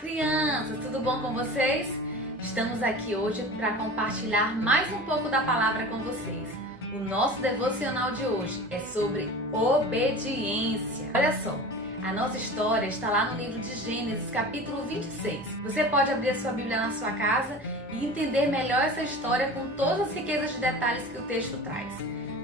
Crianças, tudo bom com vocês? Estamos aqui hoje para compartilhar mais um pouco da palavra com vocês. O nosso devocional de hoje é sobre obediência. Olha só, a nossa história está lá no livro de Gênesis, capítulo 26. Você pode abrir a sua Bíblia na sua casa e entender melhor essa história com todas as riquezas de detalhes que o texto traz.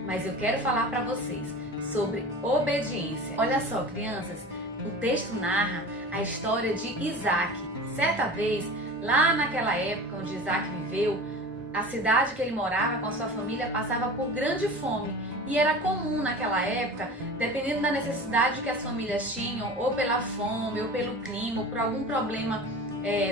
Mas eu quero falar para vocês sobre obediência. Olha só, crianças, o texto narra a história de Isaac. Certa vez, lá naquela época onde Isaac viveu, a cidade que ele morava com a sua família passava por grande fome. E era comum naquela época, dependendo da necessidade que as famílias tinham, ou pela fome, ou pelo clima, ou por algum problema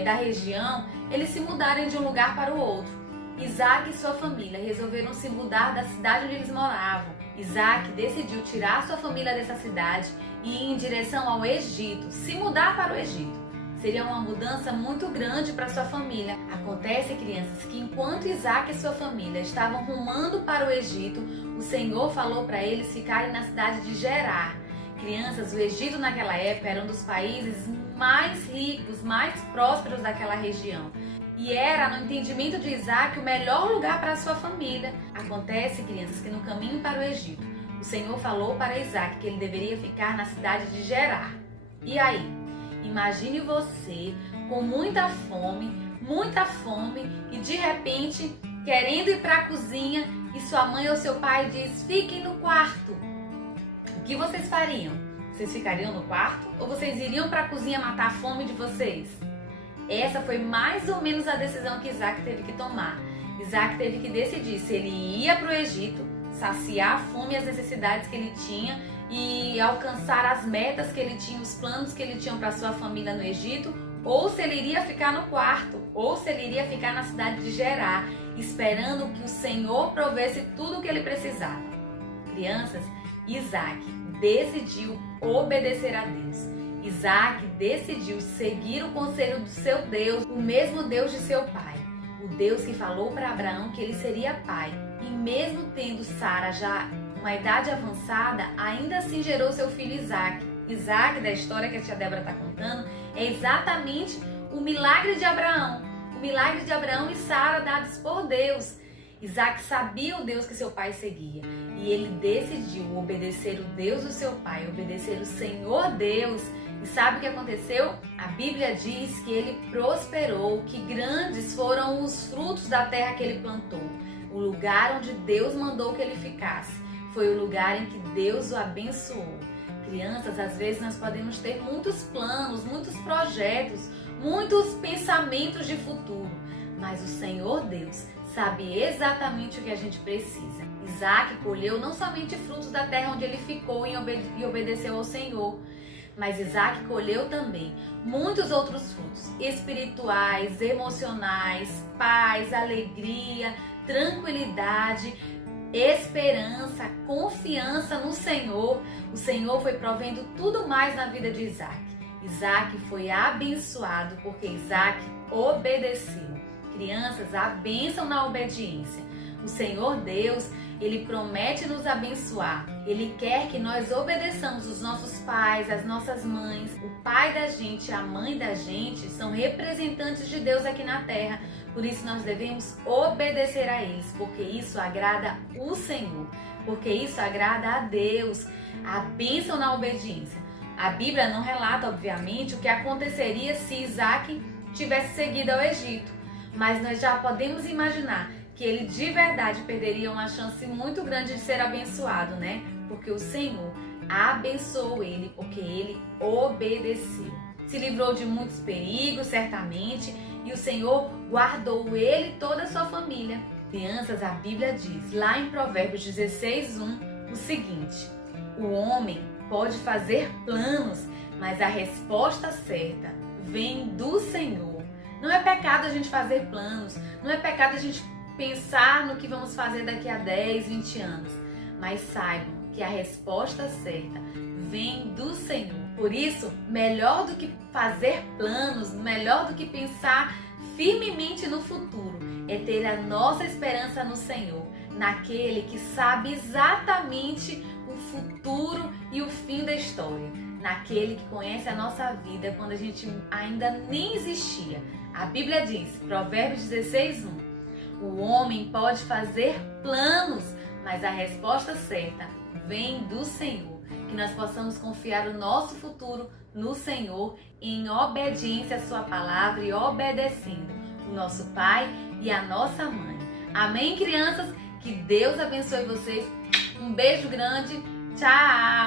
da região, eles se mudarem de um lugar para o outro. Isaac e sua família resolveram se mudar da cidade onde eles moravam. Isaac decidiu tirar sua família dessa cidade e ir em direção ao Egito, se mudar para o Egito. Seria uma mudança muito grande para sua família. Acontece, crianças, que enquanto Isaac e sua família estavam rumando para o Egito, o Senhor falou para eles ficarem na cidade de Gerar. Crianças, o Egito naquela época era um dos países mais ricos, mais prósperos daquela região. E era, no entendimento de Isaac, o melhor lugar para a sua família. Acontece, crianças, que no caminho para o Egito, o Senhor falou para Isaac que ele deveria ficar na cidade de Gerar. E aí? Imagine você com muita fome e de repente querendo ir para a cozinha e sua mãe ou seu pai diz: fiquem no quarto. O que vocês fariam? Vocês ficariam no quarto ou vocês iriam para a cozinha matar a fome de vocês? Essa foi mais ou menos a decisão que Isaac teve que tomar. Isaac teve que decidir se ele ia para o Egito, saciar a fome e as necessidades que ele tinha e alcançar as metas que ele tinha, os planos que ele tinha para sua família no Egito, ou se ele iria ficar no quarto, ou se ele iria ficar na cidade de Gerar, esperando que o Senhor provesse tudo o que ele precisava. Crianças, Isaac decidiu obedecer a Deus. Isaac decidiu seguir o conselho do seu Deus, o mesmo Deus de seu pai. O Deus que falou para Abraão que ele seria pai. E mesmo tendo Sara já uma idade avançada, ainda assim gerou seu filho Isaac. Isaac, da história que a tia Débora está contando, é exatamente o milagre de Abraão. O milagre de Abraão e Sara dados por Deus. Isaac sabia o Deus que seu pai seguia. E ele decidiu obedecer o Deus do seu pai, obedecer o Senhor Deus. E sabe o que aconteceu? A Bíblia diz que ele prosperou, que grandes foram os frutos da terra que ele plantou. O lugar onde Deus mandou que ele ficasse foi o lugar em que Deus o abençoou. Crianças, às vezes nós podemos ter muitos planos, muitos projetos, muitos pensamentos de futuro, mas o Senhor Deus sabe exatamente o que a gente precisa. Isaac colheu não somente frutos da terra onde ele ficou e obedeceu ao Senhor, mas Isaac colheu também muitos outros frutos espirituais, emocionais, paz, alegria, tranquilidade, esperança, confiança no Senhor. O Senhor foi provendo tudo mais na vida de Isaac. Isaac foi abençoado porque Isaac obedeceu. Crianças, a bênção na obediência. O Senhor Deus, Ele promete nos abençoar. Ele quer que nós obedeçamos os nossos pais, as nossas mães. O pai da gente, a mãe da gente são representantes de Deus aqui na terra. Por isso nós devemos obedecer a eles, porque isso agrada o Senhor, porque isso agrada a Deus. A bênção na obediência. A Bíblia não relata, obviamente, o que aconteceria se Isaac tivesse seguido ao Egito, mas nós já podemos imaginar que ele de verdade perderia uma chance muito grande de ser abençoado, né? Porque o Senhor abençoou ele, porque ele obedeceu. Se livrou de muitos perigos, certamente, e o Senhor guardou ele e toda a sua família. Crianças, a Bíblia diz, lá em Provérbios 16:1, o seguinte: o homem pode fazer planos, mas a resposta certa vem do Senhor. Não é pecado a gente fazer planos, não é pecado a gente pensar no que vamos fazer daqui a 10, 20 anos, mas saibam que a resposta certa vem do Senhor. Por isso, melhor do que fazer planos, melhor do que pensar firmemente no futuro, é ter a nossa esperança no Senhor, naquele que sabe exatamente o futuro e o fim da história. naquele que conhece a nossa vida quando a gente ainda nem existia. A Bíblia diz, Provérbios 16:1, o homem pode fazer planos, mas a resposta certa vem do Senhor. Que nós possamos confiar o nosso futuro no Senhor, em obediência à sua palavra e obedecendo o nosso pai e a nossa mãe. Amém, crianças? Que Deus abençoe vocês. Um beijo grande. Tchau!